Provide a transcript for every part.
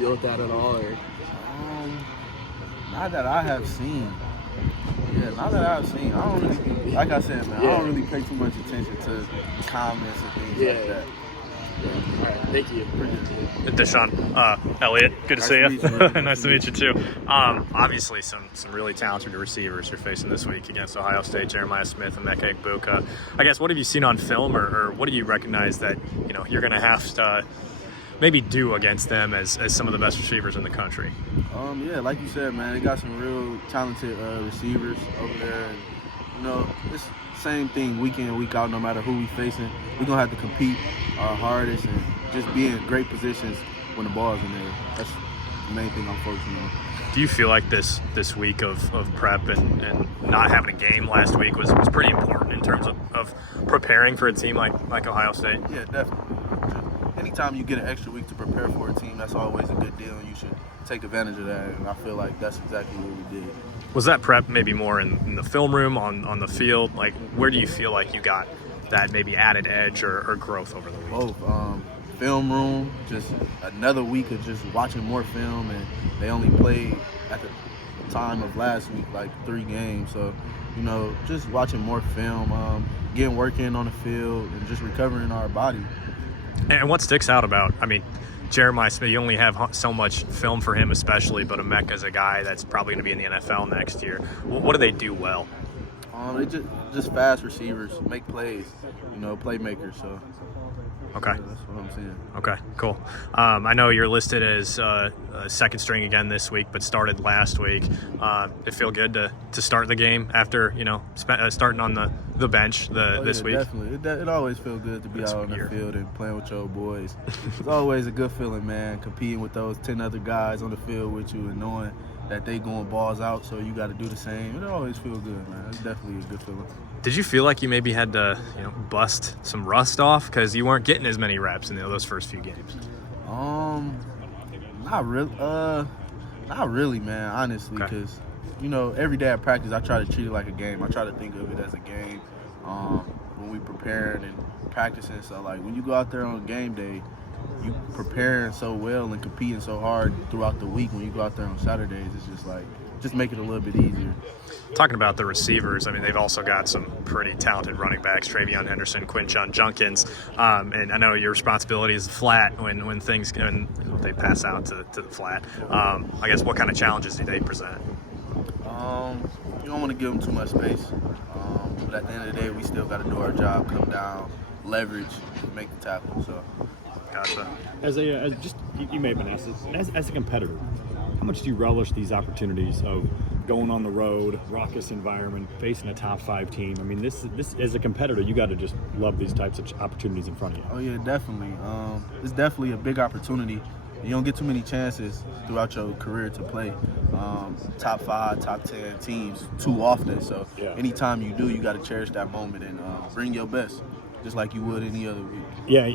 deal with that at all? Or? Not that I have seen. Yeah, not that I've seen. I don't really, like I said, man, I don't really pay too much attention to comments and things like that. Yeah. All right, thank you. Deshaun, Elliott, good to see you. Nice to meet you too. Yeah. Obviously, some really talented receivers you're facing this week against Ohio State, Jeremiah Smith and Emeka Egbuka. I guess, what have you seen on film, or what do you recognize that you're going to have to maybe do against them as some of the best receivers in the country? Yeah, like you said, man, they got some real talented receivers over there, and it's the same thing week in, week out. No matter who we facing, we're gonna have to compete our hardest and just be in great positions when the ball's in there. That's the main thing I'm focusing on. Do you feel like this week of prep and not having a game last week was pretty important in terms of preparing for a team like Ohio State? Yeah, definitely. Anytime you get an extra week to prepare for a team, that's always a good deal, and you should take advantage of that, and I feel like that's exactly what we did. Was that prep maybe more in the film room, on the field? Like, where do you feel like you got that maybe added edge or growth over the week? Both. Film room, just another week of just watching more film, and they only played at the time of last week like 3 games, so just watching more film, getting work in on the field, and just recovering our body. And what sticks out about, Jeremiah Smith, you only have so much film for him especially, but Emeka's a guy that's probably going to be in the NFL next year. What do they do well? They just fast receivers, make plays, playmakers, so. Okay. That's what I'm saying. Okay, cool. I know you're listed as second string again this week, but started last week. It feel good to start the game after starting on the bench this week? Definitely. It always feels good to be out on the field and playing with your boys. It's always a good feeling, man, competing with those 10 other guys on the field with you and knowing that they going balls out, so you got to do the same. It always feels good, man. It's definitely a good feeling. Did you feel like you maybe had to, bust some rust off because you weren't getting as many reps in those first few games? Not really, man. Honestly, because every day at practice, I try to treat it like a game. I try to think of it as a game when we preparing and practicing. So, like, when you go out there on game day, you preparing so well and competing so hard throughout the week. When you go out there on Saturdays, it's just make it a little bit easier. Talking about the receivers, they've also got some pretty talented running backs, Travion Henderson, Quinshon Junkins, and I know your responsibility is flat when they pass out to the flat. I guess, what kind of challenges do they present? You don't want to give them too much space, but at the end of the day, we still got to do our job, come down, leverage, make the tackle. So. Gotcha. You may have been asked this, as a competitor, how much do you relish these opportunities of going on the road, raucous environment, facing a top 5 team? This as a competitor, you got to just love these types of opportunities in front of you. Oh yeah, definitely. It's definitely a big opportunity. You don't get too many chances throughout your career to play top 5, top 10 teams too often. So anytime you do, you got to cherish that moment and bring your best, just like you would any other week. Yeah,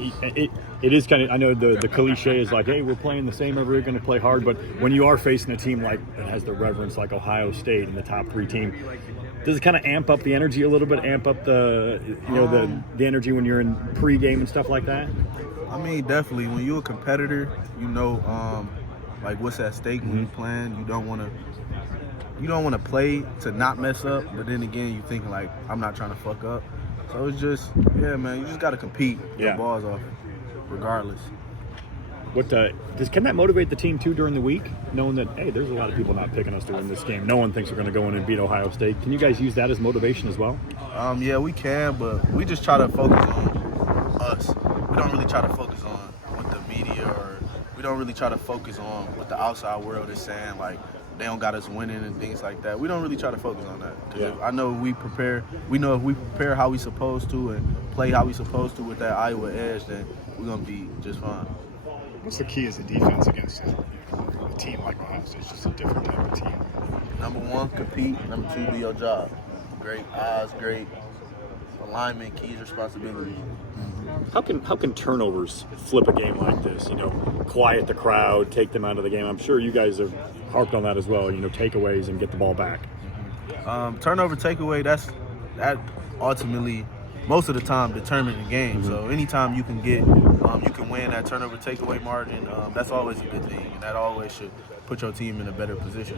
it is kind of, I know the cliche is like, hey, we're playing the same every week, going to play hard, but when you are facing a team that has the reverence like Ohio State and the top 3 team, does it kind of amp up the energy a little bit, amp up the energy when you're in pregame and stuff like that? Definitely. When you're a competitor, like what's at stake when you're playing. You don't want to play to not mess up, but then again, you thinking like, I'm not trying to fuck up. So it's just, man, you just got to compete. Your balls off, regardless. Can that motivate the team too during the week, knowing that, hey, there's a lot of people not picking us to win this game. No one thinks we're going to go in and beat Ohio State. Can you guys use that as motivation as well? Yeah, we can, but we just try to focus on us. We don't really try to focus on what the media, or we don't really try to focus on what the outside world is saying, like they don't got us winning and things like that. We don't really try to focus on that. Because I know if we prepare how we supposed to and play how we supposed to with that Iowa edge, then we're going to be just fine. What's the key as a defense against a team like Ohio State? It's just a different type of team. Number 1, compete. Number 2, do your job. Great eyes, great alignment, keys, responsibilities. How can turnovers flip a game like this? Quiet the crowd, take them out of the game. I'm sure you guys have harped on that as well. Takeaways and get the ball back. Turnover, takeaway. That ultimately, most of the time, determine the game. So anytime you can get you can win that turnover takeaway margin. That's always a good thing, and that always should put your team in a better position.